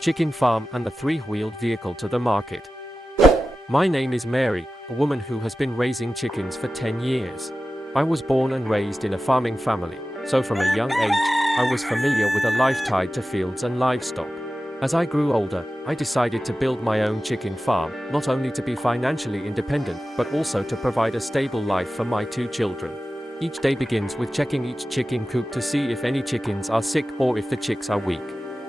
chicken farm and the three-wheeled vehicle to the market. My name is Mary, a woman who has been raising chickens for 10 years. I was born and raised in a farming family, so from a young age, I was familiar with a life tied to fields and livestock. As I grew older, I decided to build my own chicken farm, not only to be financially independent, but also to provide a stable life for my 2 children. Each day begins with checking each chicken coop to see if any chickens are sick or if the chicks are weak.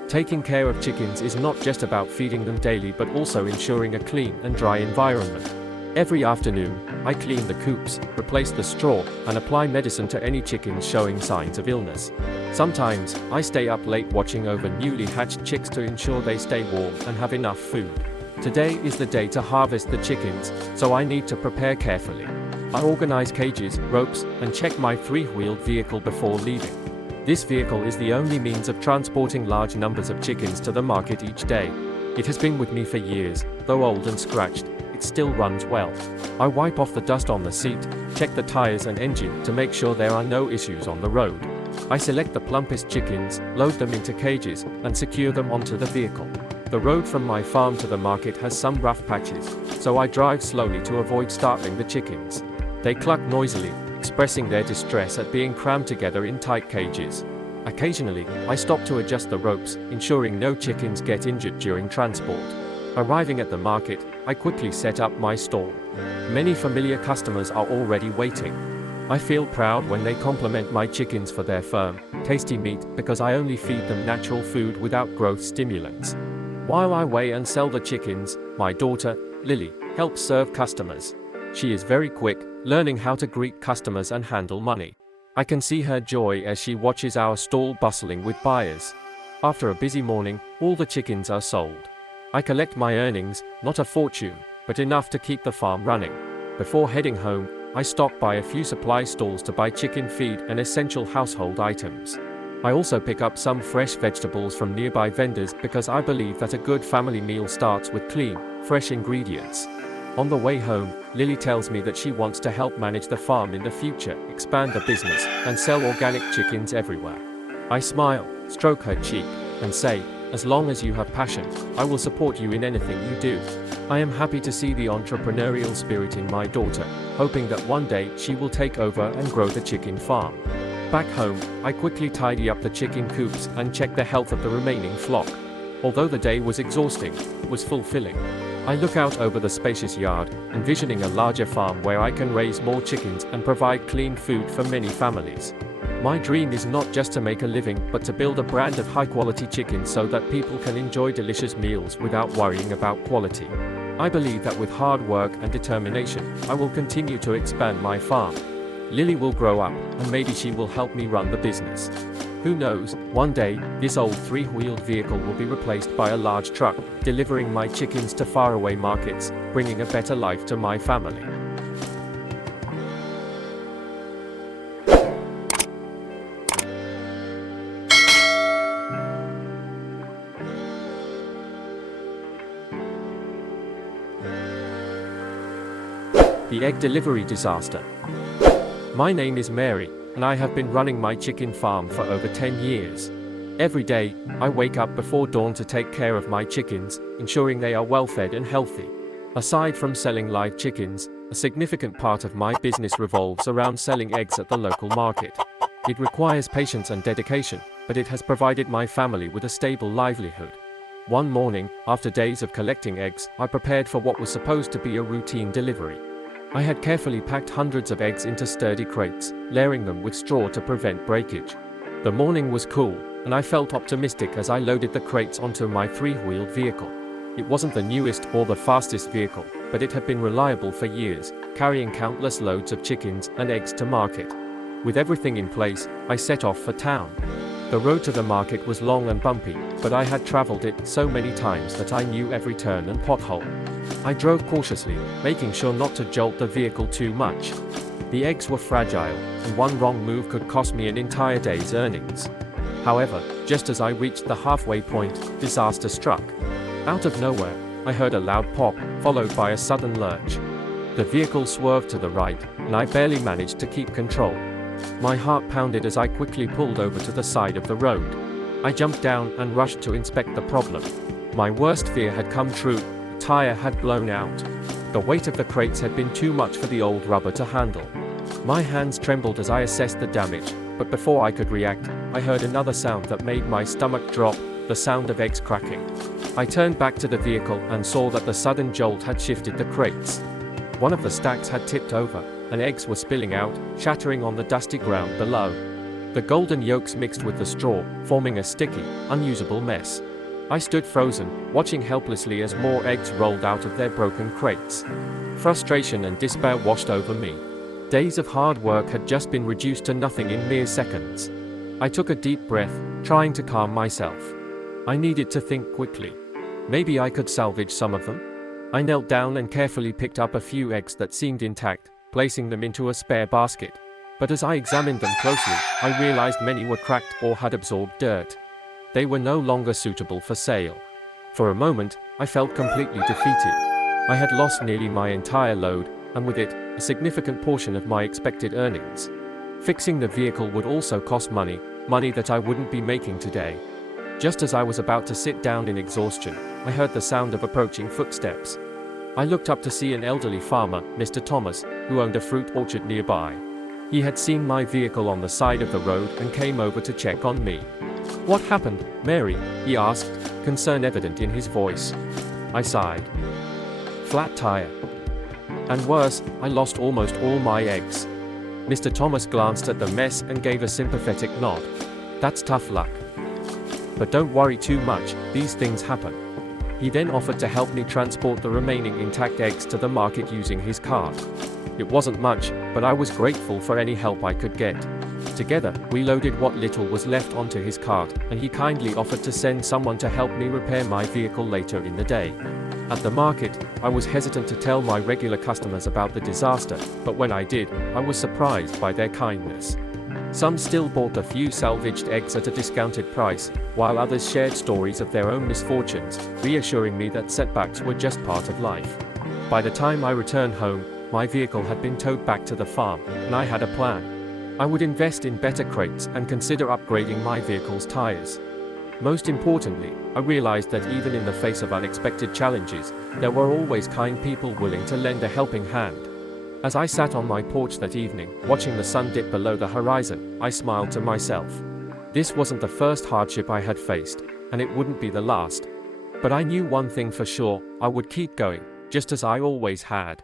Taking care of chickens is not just about feeding them daily but also ensuring a clean and dry environment. Every afternoon, I clean the coops, replace the straw, and apply medicine to any chickens showing signs of illness. Sometimes, I stay up late watching over newly hatched chicks to ensure they stay warm and have enough food. Today is the day to harvest the chickens, so I need to prepare carefully. I organize cages, ropes, and check my three-wheeled vehicle before leaving. This vehicle is the only means of transporting large numbers of chickens to the market each day. It has been with me for years, though old and scratched. It still runs well. I wipe off the dust on the seat, check the tires and engine to make sure there are no issues on the road. I select the plumpest chickens, load them into cages, and secure them onto the vehicle. The road from my farm to the market has some rough patches, so I drive slowly to avoid startling the chickens. They cluck noisily, expressing their distress at being crammed together in tight cages. Occasionally, I stop to adjust the ropes, ensuring no chickens get injured during transport. Arriving at the market, I quickly set up my stall. Many familiar customers are already waiting. I feel proud when they compliment my chickens for their firm, tasty meat because I only feed them natural food without growth stimulants. While I weigh and sell the chickens, my daughter, Lily, helps serve customers. She is very quick, learning how to greet customers and handle money. I can see her joy as she watches our stall bustling with buyers. After a busy morning, all the chickens are sold. I collect my earnings, not a fortune, but enough to keep the farm running. Before heading home, I stop by a few supply stalls to buy chicken feed and essential household items. I also pick up some fresh vegetables from nearby vendors because I believe that a good family meal starts with clean, fresh ingredients. On the way home, Lily tells me that she wants to help manage the farm in the future, expand the business, and sell organic chickens everywhere. I smile, stroke her cheek, and say, "As long as you have passion, I will support you in anything you do." I am happy to see the entrepreneurial spirit in my daughter, hoping that one day she will take over and grow the chicken farm. Back home, I quickly tidy up the chicken coops and check the health of the remaining flock. Although the day was exhausting, it was fulfilling. I look out over the spacious yard, envisioning a larger farm where I can raise more chickens and provide clean food for many families. My dream is not just to make a living, but to build a brand of high-quality chicken so that people can enjoy delicious meals without worrying about quality. I believe that with hard work and determination, I will continue to expand my farm. Lily will grow up, and maybe she will help me run the business. Who knows, one day, this old three-wheeled vehicle will be replaced by a large truck, delivering my chickens to faraway markets, bringing a better life to my family. The egg delivery disaster. My name is Mary, and I have been running my chicken farm for over 10 years. Every day, I wake up before dawn to take care of my chickens, ensuring they are well fed and healthy. Aside from selling live chickens, a significant part of my business revolves around selling eggs at the local market. It requires patience and dedication, but it has provided my family with a stable livelihood. One morning, after days of collecting eggs, I prepared for what was supposed to be a routine delivery. I had carefully packed hundreds of eggs into sturdy crates, layering them with straw to prevent breakage. The morning was cool, and I felt optimistic as I loaded the crates onto my three-wheeled vehicle. It wasn't the newest or the fastest vehicle, but it had been reliable for years, carrying countless loads of chickens and eggs to market. With everything in place, I set off for town. The road to the market was long and bumpy, but I had traveled it so many times that I knew every turn and pothole. I drove cautiously, making sure not to jolt the vehicle too much. The eggs were fragile, and one wrong move could cost me an entire day's earnings. However, just as I reached the halfway point, disaster struck. Out of nowhere, I heard a loud pop, followed by a sudden lurch. The vehicle swerved to the right, and I barely managed to keep control. My heart pounded as I quickly pulled over to the side of the road. I jumped down and rushed to inspect the problem. My worst fear had come true. The tire had blown out. The weight of the crates had been too much for the old rubber to handle. My hands trembled as I assessed the damage, but before I could react, I heard another sound that made my stomach drop, the sound of eggs cracking. I turned back to the vehicle and saw that the sudden jolt had shifted the crates. One of the stacks had tipped over, and eggs were spilling out, shattering on the dusty ground below. The golden yolks mixed with the straw, forming a sticky, unusable mess. I stood frozen, watching helplessly as more eggs rolled out of their broken crates. Frustration and despair washed over me. Days of hard work had just been reduced to nothing in mere seconds. I took a deep breath, trying to calm myself. I needed to think quickly. Maybe I could salvage some of them? I knelt down and carefully picked up a few eggs that seemed intact, placing them into a spare basket. But as I examined them closely, I realized many were cracked or had absorbed dirt. They were no longer suitable for sale. For a moment, I felt completely defeated. I had lost nearly my entire load, and with it, a significant portion of my expected earnings. Fixing the vehicle would also cost money that I wouldn't be making today. Just as I was about to sit down in exhaustion, I heard the sound of approaching footsteps. I looked up to see an elderly farmer, Mr. Thomas, who owned a fruit orchard nearby. He had seen my vehicle on the side of the road and came over to check on me. "What happened, Mary?" he asked, concern evident in his voice. I sighed. "Flat tire. And worse, I lost almost all my eggs." Mr. Thomas glanced at the mess and gave a sympathetic nod. "That's tough luck. But don't worry too much, these things happen." He then offered to help me transport the remaining intact eggs to the market using his cart. It wasn't much, but I was grateful for any help I could get. Together, we loaded what little was left onto his cart, and he kindly offered to send someone to help me repair my vehicle later in the day. At the market, I was hesitant to tell my regular customers about the disaster, but when I did, I was surprised by their kindness. Some still bought a few salvaged eggs at a discounted price, while others shared stories of their own misfortunes, reassuring me that setbacks were just part of life. By the time I returned home, my vehicle had been towed back to the farm, and I had a plan. I would invest in better crates and consider upgrading my vehicle's tires. Most importantly, I realized that even in the face of unexpected challenges, there were always kind people willing to lend a helping hand. As I sat on my porch that evening, watching the sun dip below the horizon, I smiled to myself. This wasn't the first hardship I had faced, and it wouldn't be the last. But I knew one thing for sure: I would keep going, just as I always had.